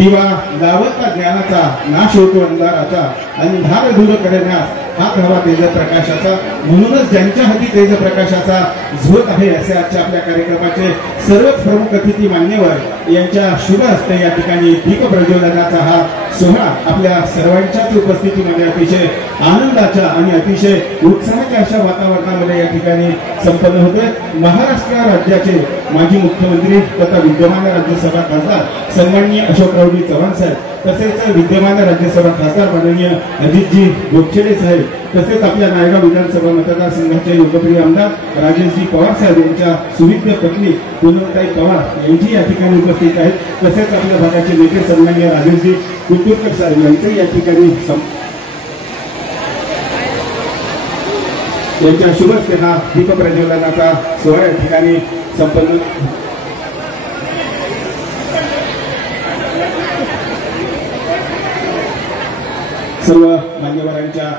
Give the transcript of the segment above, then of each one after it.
दिवा लावता ज्ञानाचा, नाश होतो अंधाराचा, अंधार दूर करण्यास हात हवा तेज प्रकाशाचा, म्हणूनच ज्यांच्या हाती तेज प्रकाशाचा झोत आहे असे आजच्या आपल्या कार्यक्रमाचे सर्वच प्रमुख अतिथी मान्यवर यांच्या शुभ हस्ते या ठिकाणी दीप प्रज्वलनाचा हा सोहळा आपल्या सर्वांच्याच उपस्थितीमध्ये अतिशय आनंदाच्या आणि अतिशय उत्साहाच्या अशा वातावरणामध्ये या ठिकाणी संपन्न होतोय। महाराष्ट्र राज्याचे माजी मुख्यमंत्री तथा विद्यमान राज्यसभा खासदार सन्माननीय अशोकरावजी चव्हाण साहेब, तसेच विद्यमान राज्यसभा खासदार माननीय अजितजी गोपछेडे साहेब, तसेच आपल्या नायगाव विधानसभा मतदारसंघाचे लोकप्रिय आमदार राजेशजी पवार साहेब यांच्या सुविद्य पत्नी पूनमताई पवार यांची या ठिकाणी उपस्थित आहेत। तसेच आपल्या भागाचे नेते सन्माननीय राजेशजी कुलकर्णी साहेब यांचे या ठिकाणी यांच्या शुभ हस्ते हा दीप प्रज्वलनाचा सोहळा या ठिकाणी संपन्न सर्व मान्यवरांच्या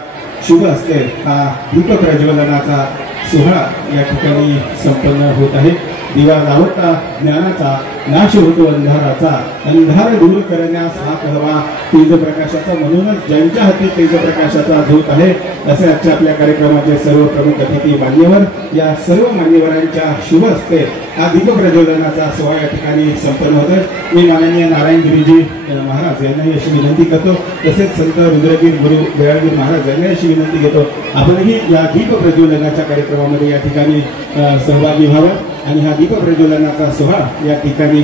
शुभ हस्ते हा दीप प्रज्वलनाचा सोहळा या ठिकाणी संपन्न होत आहे। दिवा लावता ज्ञानाचा, नाश होतो अंधाराचा, अंधार दूर करण्यास हात हवा तेज प्रकाशाचा, म्हणूनच ज्यांच्या हाती तेज प्रकाशाचा झोत आहे असे आजच्या आपल्या कार्यक्रमाचे सर्व प्रमुख अतिथी मान्यवर, या सर्व मान्यवरांच्या शुभ हस्ते हा दीप प्रज्वलनाचा सोहळा या ठिकाणी संपन्न होतोय। मी माननीय नारायणगिरीजी महाराज यांनाही अशी विनंती करतो, तसेच संत रुद्रगीर गुरु दयाळगीर महाराज यांनाही अशी विनंती घेतो आपणही या दीप प्रज्वलनाच्या कार्यक्रमामध्ये या ठिकाणी सहभागी व्हावं आणि हा दीप प्रज्वलनाचा सोहळा या ठिकाणी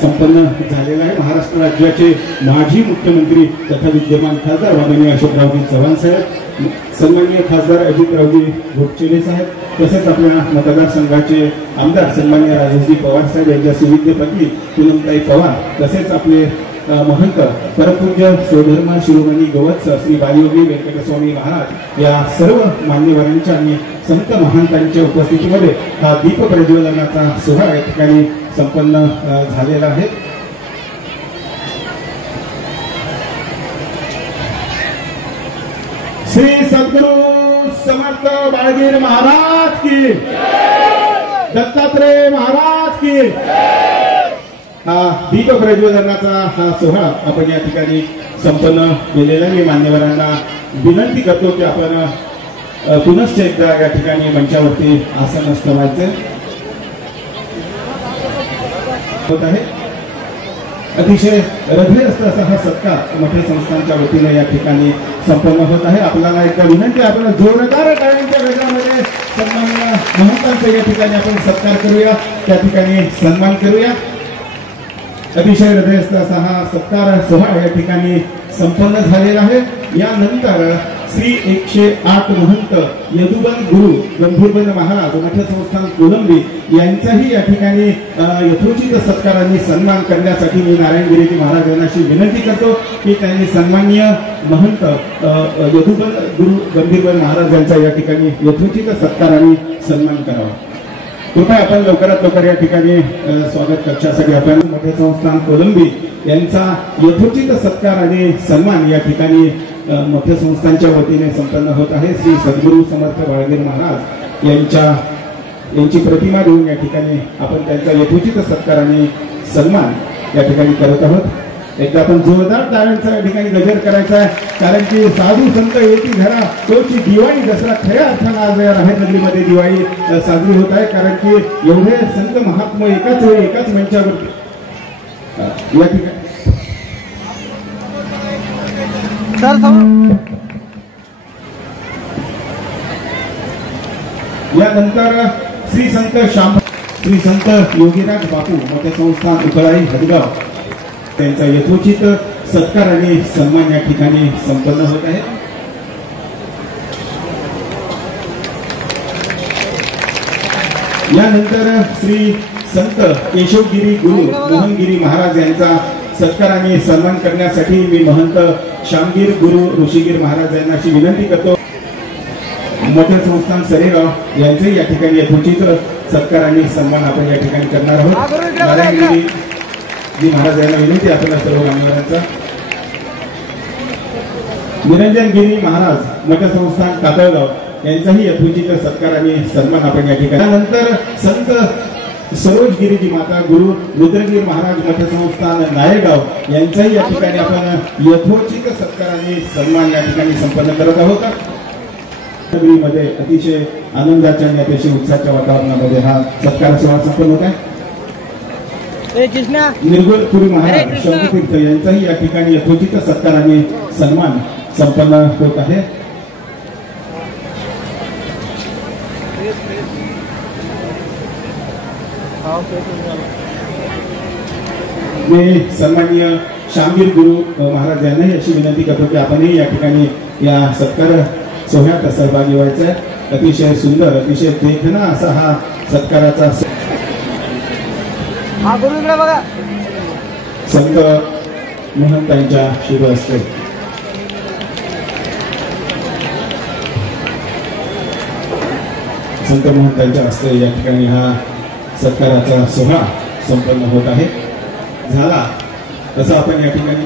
संपन्न झालेला आहे। महाराष्ट्र राज्याचे माजी मुख्यमंत्री तथा विद्यमान खासदार माननीय अशोकरावजी चव्हाण साहेब, सन्माननीय खासदार अजितरावजी गोपछेडे साहेब, तसेच आपल्या मतदारसंघाचे आमदार सन्माननीय राजेशजी पवार साहेब यांच्या सुविद्य पत्नी पूनमताई पवार, तसेच आपले महंत परमपूज्य स्वधर्म शिरोमणी गवत्स श्री बालयोगी व्यंकटस्वामी महाराज या सर्व मान्यवरांच्या आणि संत महंतांच्या उपस्थितीमध्ये हा दीप प्रज्वलनाचा सोहळा या ठिकाणी संपन्न झालेला आहे। श्री सद्गुरु समर्थ बाळगीर महाराज की, दत्तात्रेय महाराज की। हा दीप प्रज्वलनाचा हा सोहळा आपण या ठिकाणी संपन्न केलेला आहे। मान्यवरांना विनंती करतो की आपण पुनश्च एकदा या ठिकाणी मंचावरती आसन व्हायचे होत आहे। अतिशय हृदयस्थ असा हा सत्कार मठे संस्थांच्या वतीने या ठिकाणी संपन्न होत आहे। आपल्याला एकदा विनंती, आपण जोरदार टाळ्यांच्या गजरामध्ये सन्माननीय महंतांचा या ठिकाणी आपण सत्कार करूया, त्या ठिकाणी सन्मान करूया। अतिशय हृदयस्थ असा हा सत्कार सोहळा या ठिकाणी संपन्न झालेला आहे। यानंतर श्री 108 महंत यदुबन गुरु गंभीरबन महाराज मठ संस्थान कोलंबी यांचाही या ठिकाणी यथोचित सत्कारांनी सन्मान करण्यासाठी मी नारायणगिरीजी महाराज यांनाशी विनंती करतो की त्यांनी सन्माननीय महंत यदुबन गुरु गंभीरबन महाराज यांचा या ठिकाणी यथोचित सत्कारांनी सन्मान करावा। कृपया आपण लवकरात लवकर या ठिकाणी स्वागत कक्षासाठी आपण मठ संस्थान कोलंबी यांचा यथोचित सत्कार आणि सन्मान या ठिकाणी मोठ्या संस्थांच्या वतीने संपन्न होत आहे। श्री सद्गुरु समर्थ बाळगीर महाराज यांची प्रतिमा देऊन या ठिकाणी आपण त्यांचा यथोचित सत्कार आणि सन्मान या ठिकाणी करत आहोत। एकदा आपण जोरदार टाळ्यांचा या ठिकाणी गजर करायचा आहे, कारण की साधू संत येती घरा तोची दिवाळी दसरा खऱ्या अर्थानं आज या राहेरनगरीमध्ये दिवाळी साजरी होत आहे। कारण की एवढे संत महात्मा एकाच वेळी एकाच मंचावरती या ठिकाणी यानंतर श्री संत योगीराज बापू मोठे संस्थान उकळाई हदगाव त्यांचा यथोचित सत्कार आणि सन्मान या ठिकाणी संपन्न होत आहे। यानंतर श्री संत केशवगिरी गुरु मोहनगिरी महाराज यांचा सत्कार आणि सन्मान करण्यासाठी मी महंत श्यामगीर गुरु ऋषीगीर महाराज यांना विनंती करतो। मोठे संस्थान सरेगाव यांचे या ठिकाणी यथोचित सत्कार आणि सन्मान आपण या ठिकाणी करणार आहोत। नारायणगिरी महाराज यांना विनंती आपल्या सर्व मान्यवरांचा। निरंजनगिरी महाराज मोठे संस्थान कातळगाव यांचाही यथोचित सत्कार आणि सन्मान आपण या ठिकाणी। त्यानंतर संत सरोज गिरीजी माता गुरु रुद्रगिरी महाराज मठ संस्थान नायगाव यांचाही या ठिकाणी आपण यथोचित सत्काराने सन्मान या ठिकाणी संपन्न करत आहोत। मध्ये अतिशय आनंदाच्या आणि अतिशय उत्साहाच्या वातावरणामध्ये हा सत्कार सोहळा संपन्न होत आहे। निर्गुणपुरी महाराज शंकरतीर्थ यांचाही या ठिकाणी यथोचित सत्काराने सन्मान संपन्न होत आहे। मी सन्माननीय शामगिर गुरु महाराज यांनाही अशी विनंती करतो की आपणही या ठिकाणी या सत्कार सोहळ्यात सहभागी व्हायचं आहे। अतिशय सुंदर अतिशय देखणा असा हा सत्काराचा संत महंतांच्या शुभ हस्ते संत महंतांच्या हस्ते या ठिकाणी हा सत्काराचा सोहळा संपन्न होत आहे। झाला तसं आपण या ठिकाणी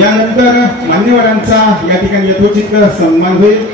यानंतर मान्यवरांचा या ठिकाणी यथोचित सन्मान होईल।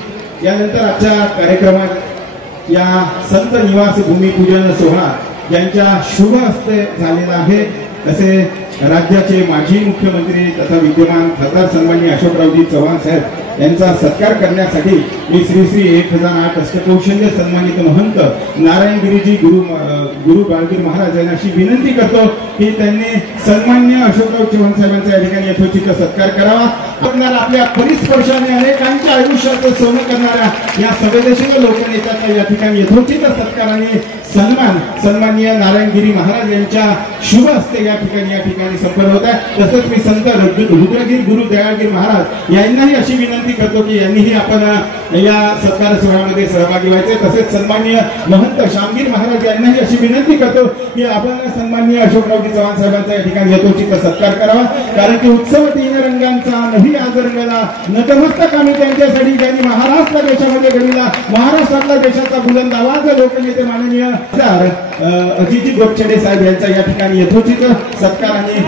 यानंतर आजच्या कार्यक्रमात या संत निवास भूमिपूजन सोहळा यांच्या शुभ हस्ते झालेला आहे। तसे राज्याचे माजी मुख्यमंत्री तथा विद्यमान खासदार सन्माननीय अशोकरावजी चव्हाण साहेब यांचा सत्कार करण्यासाठी मी श्री श्री 1008 अष्टकौशल्य सन्मानित महंत नारायणगिरीजी गुरु बाळगिरी महाराज यांना अशी विनंती करतो की त्यांनी सन्माननीय अशोकराव चव्हाण साहेबांचा या ठिकाणी यथोचित सत्कार करावा। आपल्या परिस्पर्शाने अनेकांच्या आयुष्यात सोनं करणाऱ्या या संवेदनशील लोकनेत्याचा या ठिकाणी यथोचित सत्काराने सन्मान सन्माननीय नारायणगिरी महाराज यांच्या शुभ हस्ते या ठिकाणी संपन्न होत आहे। तसंच मी संत रुद्रगिरी गुरु दयाळगिरी महाराज यांनाही अशी विनंती करतो की यांनीही आपण या सत्कार सोहळ्यामध्ये सहभागी व्हायचे। तसेच सन्माननीय महंत शामगिर महाराज यांनाही अशी विनंती करतो की आपण सन्माननीय अशोकरावजी चव्हाण साहेबांचा या ठिकाणी यथोचित सत्कार करावा। कारण की उत्सव तीन रंगांचा नवी आज रंगला नतमस्तक आम्ही त्यांच्यासाठी ज्यांनी महाराष्ट्र देशामध्ये घडविला महाराष्ट्रातला देशाचा बुलंद आवाज लोकनेते माननीय अजितजी गोपछडे साहेब यांचा या ठिकाणी यथोचित सत्कार आणि